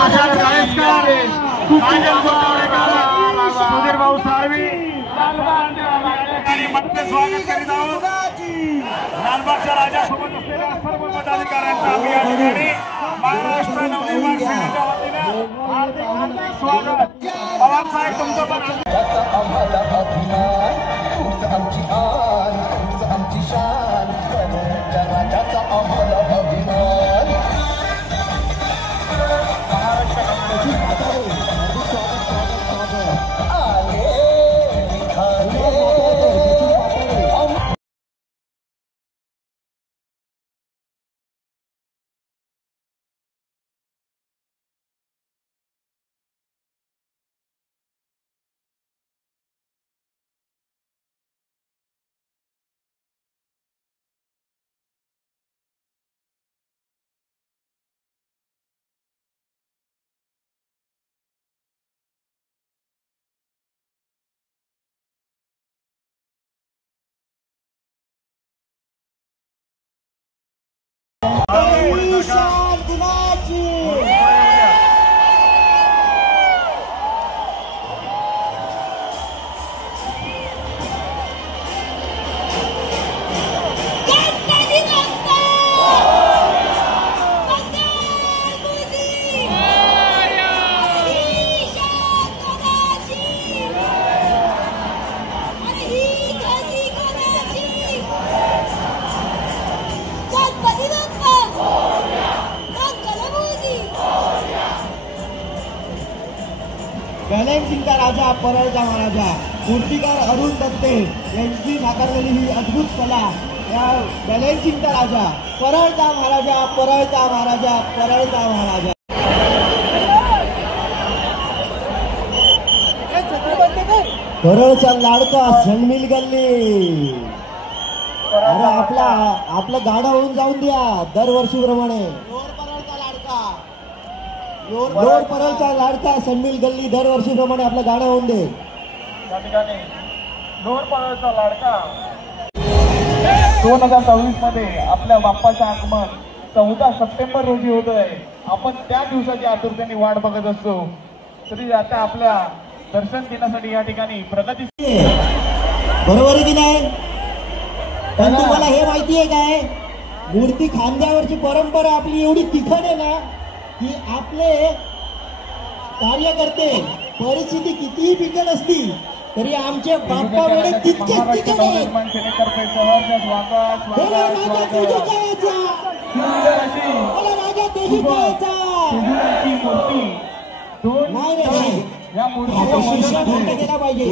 प्रशांत गायस्कर, काजल गोतावळेकर, सुधीर भाऊ साळवी आणि मनसे स्वागत करीत आहोत। लालबागच्या राजासोबत असलेल्या सर्व पदाधिकाऱ्यांचं आम्ही या ठिकाणी महाराष्ट्र नवनिर्माण सेनेच्या वतीने हार्दिक स्वागत। पवार साहेब तुमचं पण बॅलेन्स सिंगचा राजा परळचा महाराजा मूर्तिकार अरुण दत्ते यांची साकारलेली ही अद्भुत कला या बॅलेन्स सिंगचा राजा परळचा महाराजा परळचा महाराजा परळचा महाराजा। परळचा लाडका सनमिल गल्ली अरे आपलं गाणं होऊन जाऊन द्या दरवर्षीप्रमाणे। लोर परळचा लाडका सनमिल गल्ली दरवर्षीप्रमाणे आपलं गाणं होऊन दे। या ठिकाणी लोर परळचा लाडका 2024 मध्ये आपल्या बाप्पाचं आगमन 14 सप्टेंबर रोजी होत आहे। आपण त्या दिवसाची आतुरतेने वाट बघत असतो। तरी आता आपल्या दर्शन घेण्यासाठी या ठिकाणी प्रगती बरोबर आहे की नाही? पण तुम्हाला हे माहिती आहे काय मूर्ती खांद्यावरची परंपरा आपली एवढी तिखट आहे ना की आपले कार्यकर्ते परिस्थिती कितीही बिकट असती तरी आमचे बाप्पा वेळे तितकेच तिखट आहेत। नाही रे या मूर्तीला केला पाहिजे।